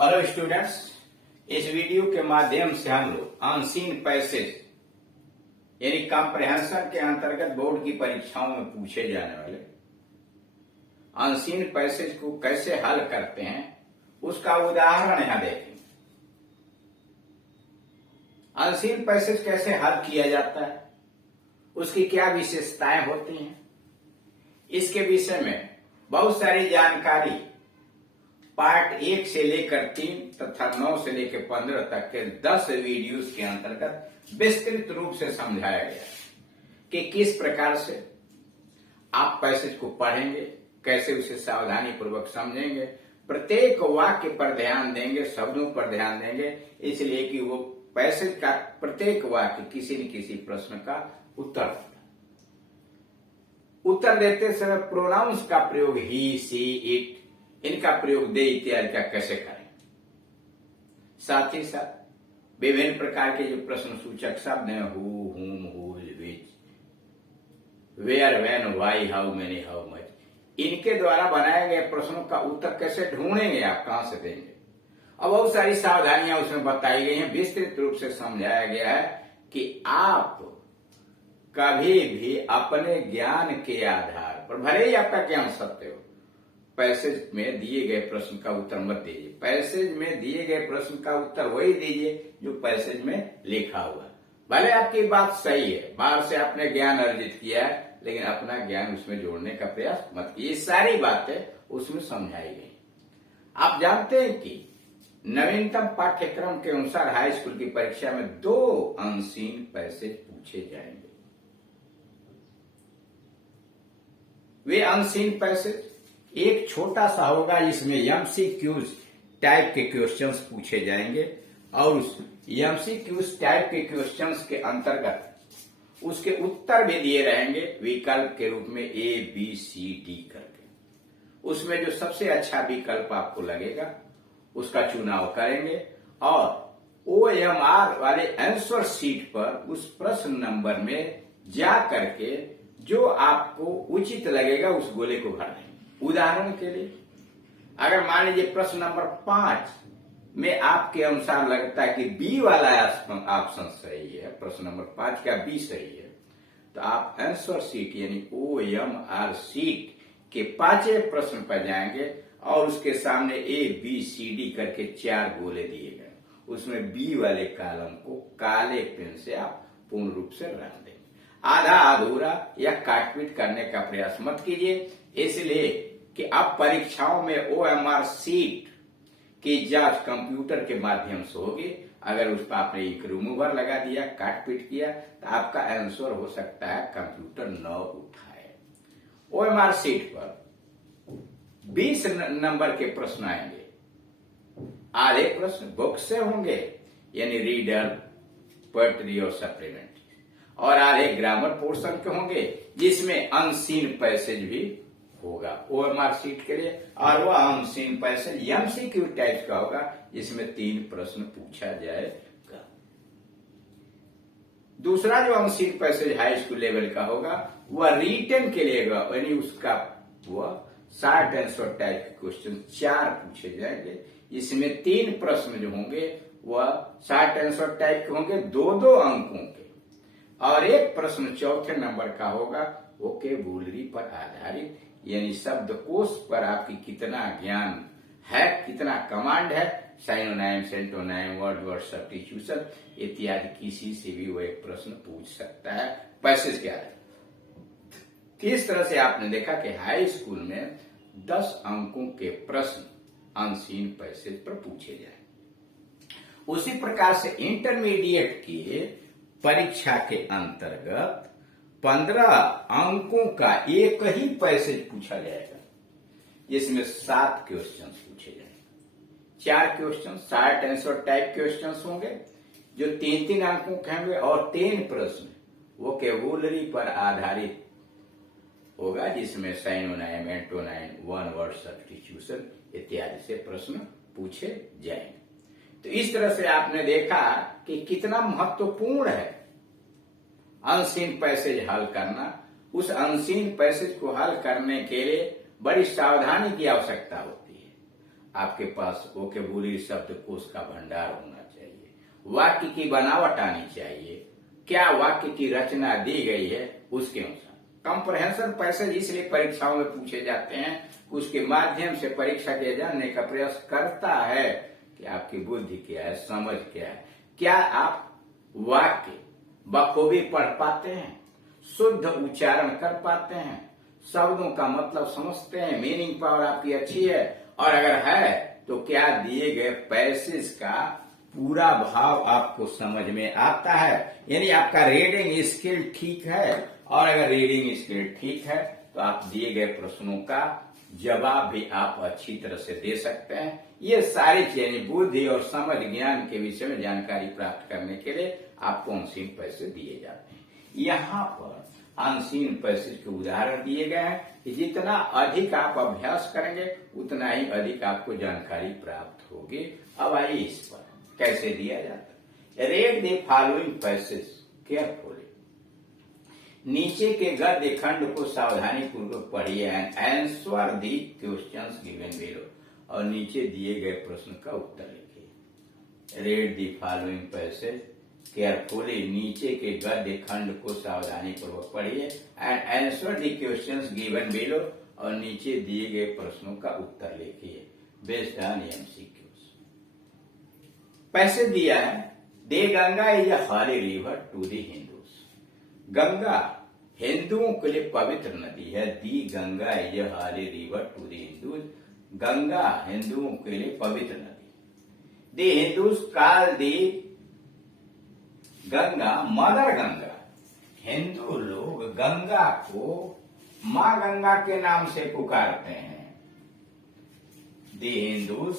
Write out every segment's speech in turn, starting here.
Hello students, इस video के माध्यम से हम लोग अनसीन पैसेज यानी कॉम्प्रिहेंशन के अंतर्गत बोर्ड की परीक्षाओं में पूछे जाने वाले अनसीन पैसेज को कैसे हल करते हैं उसका उदाहरण यहां देखेंगे। अनसीन पैसेज कैसे हल किया जाता है, उसकी क्या विशेषताएं होती हैं, इसके विषय में बहुत सारी जानकारी पार्ट 1 से लेकर 3 तथा 9 से लेकर 15 तक के 10 वीडियोस के अंतर्गत विस्तृत रूप से समझाया गया कि किस प्रकार से आप पैसेज को पढ़ेंगे, कैसे उसे सावधानी पूर्वक समझेंगे, प्रत्येक वाक्य पर ध्यान देंगे, शब्दों पर ध्यान देंगे, इसलिए कि वो पैसेज का प्रत्येक वाक्य किसी न किसी प्रश्न का उत्तर देते समय प्रोनाउंस का प्रयोग ही, सी, इट, इनका प्रयोग दे इत्यादि का कैसे करें। साथ ही साथ विभिन्न प्रकार के जो प्रश्न सूचक शब्द हैं, who, whom, whose, which, where, when, why, how many, how much, इनके द्वारा बनाए गए प्रश्नों का उत्तर कैसे ढूंढेंगे, आप कहां से देंगे। अब बहुत सारी सावधानियां उसमें बताई गई हैं, विस्तृत रूप से समझाया गया है कि आप कभी भी अपने ज्ञान के आधार पर, भले ही आपका ज्ञान सत्य हो, पैसेज में दिए गए प्रश्न का उत्तर मत दीजिए। पैसेज में दिए गए प्रश्न का उत्तर वही दीजिए जो पैसेज में लिखा हुआ है। भले आपकी बात सही है, बाहर से आपने ज्ञान अर्जित किया है, लेकिन अपना ज्ञान उसमें जोड़ने का प्रयास मत कीजिए। सारी बातें उसमें समझाई गई। आप जानते हैं कि नवीनतम पाठ्यक्रम के अनुसार हाई स्कूल की परीक्षा में 2 अनसीन पैसेज पूछे जाएंगे। वे अनसीन पैसेज एक छोटा सा होगा जिसमें एमसीक्यूज टाइप के क्वेश्चंस पूछे जाएंगे और उस एमसीक्यूज टाइप के क्वेश्चंस के अंतर्गत उसके उत्तर भी दिए रहेंगे विकल्प के रूप में ए, बी, सी, डी करके। उसमें जो सबसे अच्छा विकल्प आपको लगेगा उसका चुनाव करेंगे और OMR वाले आंसर शीट पर उस प्रश्न नंबर में जा करके जो आपको उचित लगेगा उस गोले को भर देंगे। उदाहरण के लिए, अगर मान लीजिए प्रश्न नंबर 5 में आपके अनुसार लगता है कि बी वाला ऑप्शन सही है, प्रश्न नंबर 5 का बी सही है, तो आप आंसर शीट यानी OMR शीट के 5वें प्रश्न पर जाएंगे और उसके सामने ए, बी, सी, डी करके 4 गोले दिए गए, उसमें बी वाले कॉलम को काले पेन से आप पूर्ण रूप से रख देंगे। आधा अधूरा या काटपीट करने का प्रयास मत कीजिए, इसलिए कि अब परीक्षाओं में OMR शीट की जांच कंप्यूटर के माध्यम से होगी। अगर उस पर आपने एक रिमूवर लगा दिया, काटपीट किया, तो आपका आंसर हो सकता है कंप्यूटर न उठाए। OMR शीट पर 20 नंबर के प्रश्न आएंगे। आधे प्रश्न बुक से होंगे यानी रीडर, पोएट्री और सप्लीमेंट्री, और आधे ग्रामर पोर्शन के होंगे जिसमें अनसीन पैसेज भी होगा OMR शीट के लिए, और वह अनसीन पैसेज एमसीक्यू टाइप का होगा जिसमें 3 प्रश्न पूछा जाएगा। दूसरा जो unseen passage high school level का होगा वह रिटन के लिए होगा, यानी उसका वह शॉर्ट आंसर टाइप के क्वेश्चन 4 पूछे जाएंगे, इसमें 3 प्रश्न जो होंगे वह शॉर्ट आंसर टाइप के होंगे 2-2 अंकों के, और एक प्रश्न 4थे नंबर का होगा वोकेबुलरी पर आधारित, यानी शब्दकोश पर आपकी कितना ज्ञान है, कितना कमांड है, साइनोनाइम, सेंटोनाइम, वर्ड सब्स्टिट्यूशन इत्यादि किसी से भी वो एक प्रश्न पूछ सकता है पैसेज के आधार। किस तरह से आपने देखा कि हाई स्कूल में 10 अंकों के प्रश्न अनसीन पैसेज पर पूछे जाए। उसी प्रकार से इंटरमीडिएट की परीक्षा के अंतर्गत 15 अंकों का एक ही पैसेज पूछा जाएगा जिसमें 7 क्वेश्चन पूछे जाएंगे। 4 question short answer type question होंगे जो 3-3 अंकों के होंगे, और 3 प्रश्न वोकेबुलरी पर आधारित होगा जिसमें साइनोनाइम, एंटोनाइम, वन वर्ड सब्स्टिट्यूशन इत्यादि से प्रश्न पूछे जाएंगे। तो इस तरह से आपने देखा कि कितना महत्वपूर्ण है अनसीन पैसेज हल करना। उस अनसीन पैसेज को हल करने के लिए बड़ी सावधानी की आवश्यकता होती है। आपके पास वोकेबुलरी शब्दकोश का भंडार होना चाहिए, वाक्य की बनावट आनी चाहिए, क्या वाक्य की रचना दी गई है उसके अनुसार। कॉम्प्रहेंशन पैसेज इसलिए परीक्षाओं में पूछे जाते हैं, उसके माध्यम से परीक्षा के जानने का प्रयास करता है कि आपकी बुद्धि क्या है, समझ क्या है, क्या आप वाक्य बखूबी पढ़ पाते हैं, शुद्ध उच्चारण कर पाते हैं, शब्दों का मतलब समझते हैं, मीनिंग पावर आपकी अच्छी है, और अगर है तो क्या दिए गए पैसेज का पूरा भाव आपको समझ में आता है। यानी आपका रीडिंग स्किल ठीक है, और अगर रीडिंग स्किल ठीक है तो आप दिए गए प्रश्नों का जवाब भी आप अच्छी तरह से दे सकते हैं। ये सारी चीजें बुद्धि और समझ ज्ञान के विषय में जानकारी प्राप्त करने के लिए आपको अनसीन पैसेज दिए जाते हैं। यहाँ पर अनसीन पैसेज के उदाहरण दिए गए हैं कि जितना अधिक आप अभ्यास करेंगे उतना ही अधिक आपको जानकारी प्राप्त होगी। अब आइए इस पर कैसे दिया जाता है। Read the following passage carefully. नीचे के गद्य खंड को सावधानी पूर्वक पढ़िए and answer the questions given below, और नीचे दिए गए प्रश्न का उत्तर लिखिए। Read the following passage carefully, नीचे के गद्य खंड को सावधानी पूर्वक पढ़िए and answer the questions given below, और नीचे दिए गए प्रश्नों का उत्तर लिखिए बेस्ड ऑन एमसीक्यूज। पैसेज दिया है, the Ganga is a holy river to the Hindus. Ganga हिंदुओं के लिए पवित्र नदी है। The Ganga is a holy river to the Hindus. Ganga हिंदुओं के लिए पवित्र नदी। The Hindus call the Ganga mother Ganga. हिंदू लोग गंगा को मां गंगा के नाम से पुकारते हैं। The Hindus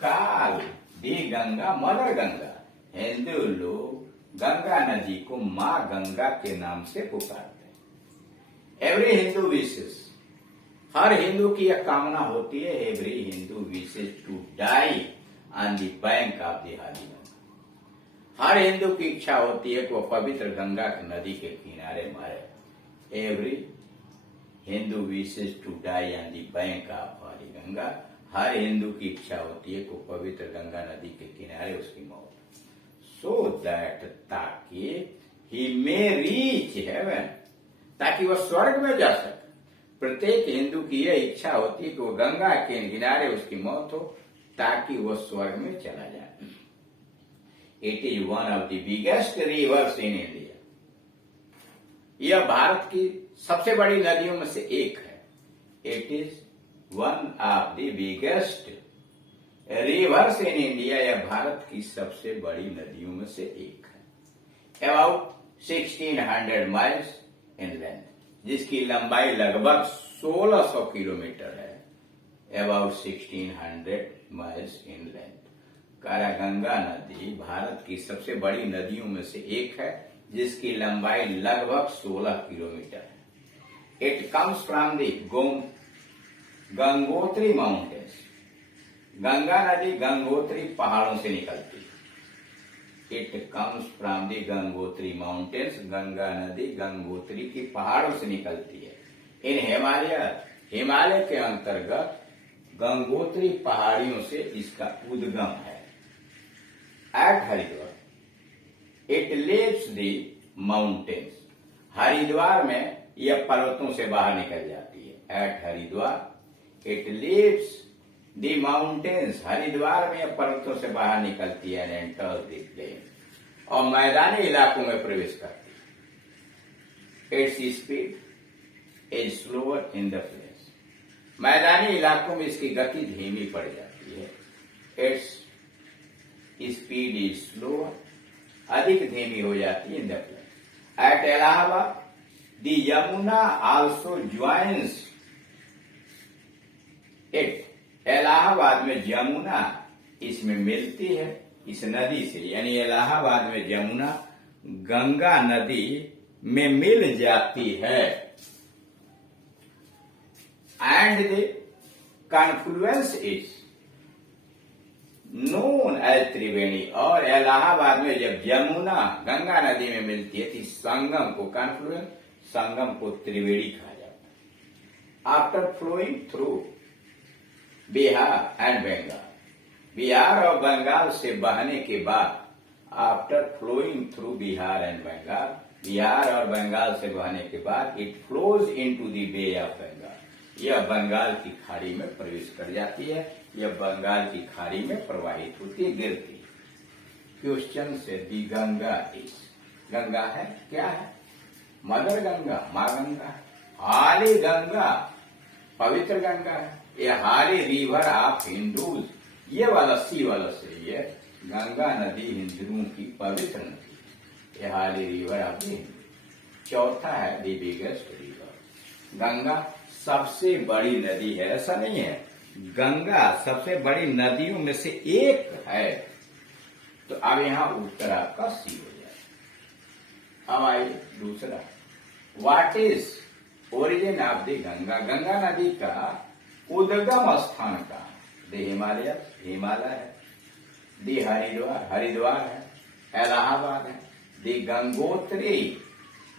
call the Ganga mother Ganga. हिंदू लोग गंगा नदी को मां गंगा के नाम से पुकारते हैं। एवरी हिंदू विशेष, हर हिंदू की यह कामना होती है, every Hindu wishes to die on the bank of the holy Ganga. हर हिंदू की इच्छा होती है कि वो पवित्र गंगा नदी के किनारे मरे। Every Hindu wishes to die on the bank of holy Ganga. हर हिंदू की इच्छा होती है कि पवित्र गंगा नदी के किनारे उसकी मौत, सो दैट, ताकि ही मे रीच हेवन, ताकि वह स्वर्ग में जा सके। प्रत्येक हिंदू की यह इच्छा होती है कि वो गंगा के किनारे उसकी मौत हो ताकि वह स्वर्ग में चला जाए। It is one of the biggest reverse in India. यह भारत की सबसे बड़ी नदियों में से एक है। It is one of the biggest reverse in India. यह भारत की सबसे बड़ी नदियों में से एक है। अबाउट 1600 माइल्स इन लेंथ, जिसकी लंबाई लगभग 1600 किलोमीटर है। About 1600 miles in length. कारागंगा नदी भारत की सबसे बड़ी नदियों में से एक है जिसकी लंबाई लगभग 16 किलोमीटर है। It comes from the Gangotri mountains. Ganga नदी गंगोत्री पहाड़ों से निकलती है। It comes from the Gangotri mountains. Ganga नदी गंगोत्री की पहाड़ों से निकलती है। इन हिमालय के अंतर्गत गंगोत्री पहाड़ियों से इसका उद्गम है। At Haridwar, it leaves the mountains. Haridwar में यह पर्वतों से बाहर निकल जाती है। At Haridwar, it leaves the mountains. Haridwar में यह पर्वतों से बाहर निकलती है। एंटर्स द प्लेन, और मैदानी इलाकों में प्रवेश करती है। Its speed is slower in the place. मैदानी इलाकों में इसकी गति धीमी पड़ जाती है। इट्स स्पीड इज स्लोअर, अधिक धीमी हो जाती है in the place. At Allahabad, the Yamuna also joins it. Allahabad में यमुना इसमें मिलती है, इस नदी से, यानी इलाहाबाद में यमुना गंगा नदी में मिल जाती है। And the confluence is known as Triveni. और इलाहाबाद में जब यमुना गंगा नदी में मिलती है तो संगम को, कॉन्फ्लुएंस, संगम को त्रिवेणी कहा जाता है। After flowing through Bihar and Bengal. Bihar और बंगाल से बहने के बाद after flowing through Bihar and Bengal, Bihar और बंगाल से बहने के बाद it flows into the bay of Bengal. यह बंगाल की खाड़ी में प्रवेश कर जाती है, यह बंगाल की खाड़ी में प्रवाहित होती है, गिरती है। क्वेश्चन से दी गंगा इज, गंगा है क्या है? मदर गंगा, माँ गंगा। हाली गंगा, पवित्र गंगा है। ये हाली रिवर ऑफ हिंदूज, ये वाला सी वाला सही है। गंगा नदी हिंदुओं की पवित्र नदी, ये हाली रिवर ऑफ हिंदू। चौथा है दी बिगेस्ट रिवर, गंगा सबसे बड़ी नदी है, ऐसा नहीं है। गंगा सबसे बड़ी नदियों में से एक है। तो अब यहां उत्तर आपका सी हो जाए। अब आइए दूसरा, what is origin of the Ganga? Ganga नदी का उद्गम स्थान का द हिमालय, हिमालय है। दी हरिद्वार, हरिद्वार है। इलाहाबाद है। दी गंगोत्री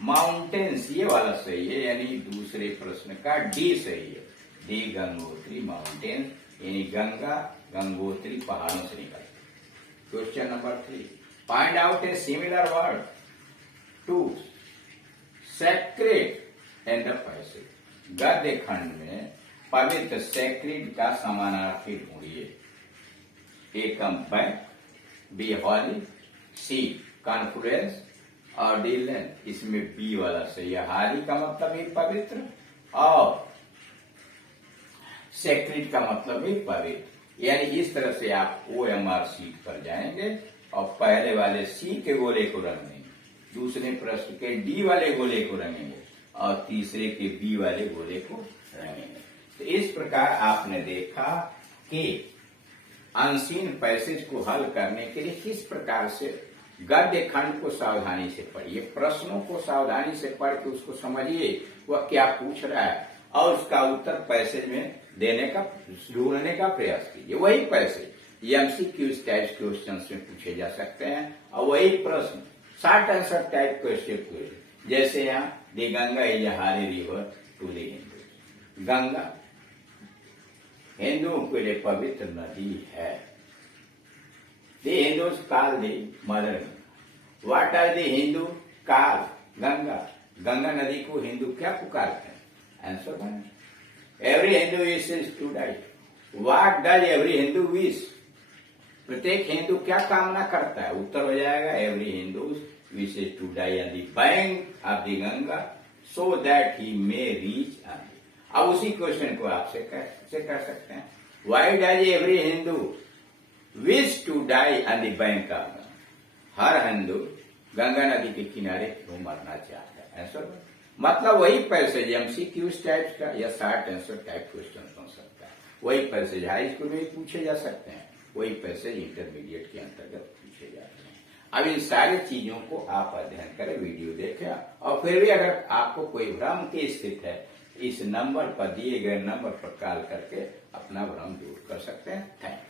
माउंटेन्स, ये वाला सही है, यानी दूसरे प्रश्न का डी सही है। दी गंगोत्री माउंटेन्स, यानी गंगा गंगोत्री पहाड़ों से निकलती। Question number 3, find out a similar word to sacred and the passage. गद्य खंड में पवित्र सेक्रेड का समानार्थी ढूंढिए। एकम bank, B holy, C confluence और डी लेंथ। इसमें बी वाला सही है। हाली का मतलब ही पवित्र और सेक्रेड का मतलब ही पवित्र, यानी इस तरह से आप OMR सीट पर जाएंगे और पहले वाले सी के गोले को रंग देंगे, दूसरे प्रश्न के डी वाले गोले को रंगेंगे और तीसरे के बी वाले गोले को रंगेंगे। तो इस प्रकार आपने देखा कि अनसीन पैसेज को हल करने के लिए किस प्रकार से गद्य खंड को सावधानी से पढ़िए, प्रश्नों को सावधानी से पढ़ के उसको समझिए वह क्या पूछ रहा है और उसका उत्तर पैसेज में देने का, ढूंढने का प्रयास कीजिए। वही पैसेज MCQ टाइप क्वेश्चन में पूछे जा सकते हैं और वही प्रश्न शॉर्ट आंसर टाइप क्वेश्चन, जैसे यहाँ the Ganga is holy river to the Hindu. Ganga हिंदुओं के लिए पवित्र नदी है। The Hindus call the mother Ganga. What are the Hindu call Ganga? Ganga नदी को हिंदू क्या पुकारते हैं? आंसर बने। Every Hindu wishes to die. What does every Hindu wish? प्रत्येक हिंदू क्या कामना करता है? उत्तर हो जाएगा every Hindu wishes to die on the bank of the Ganga so that he may reach on. अब उसी क्वेश्चन को आपसे कर सकते हैं, why does every Hindu wish to die on the bank of Ganga? हर हिंदू गंगा नदी के किनारे क्यों मरना चाहता है? आंसर मतलब वही पैसेज MCQ टाइप का या शॉर्ट आंसर टाइप क्वेश्चन बन सकता है। वही पैसेज हाई स्कूल में पूछे जा सकते हैं, वही पैसेज इंटरमीडिएट के अंतर्गत पूछे जाते हैं। अब इन सारी चीजों को आप अध्ययन करें, वीडियो देखें और फिर भी अगर आपको कोई भ्रम की स्थिति है, इस नंबर पर, दिए गए नंबर पर कॉल करके अपना भ्रम दूर कर सकते हैं। Thank you.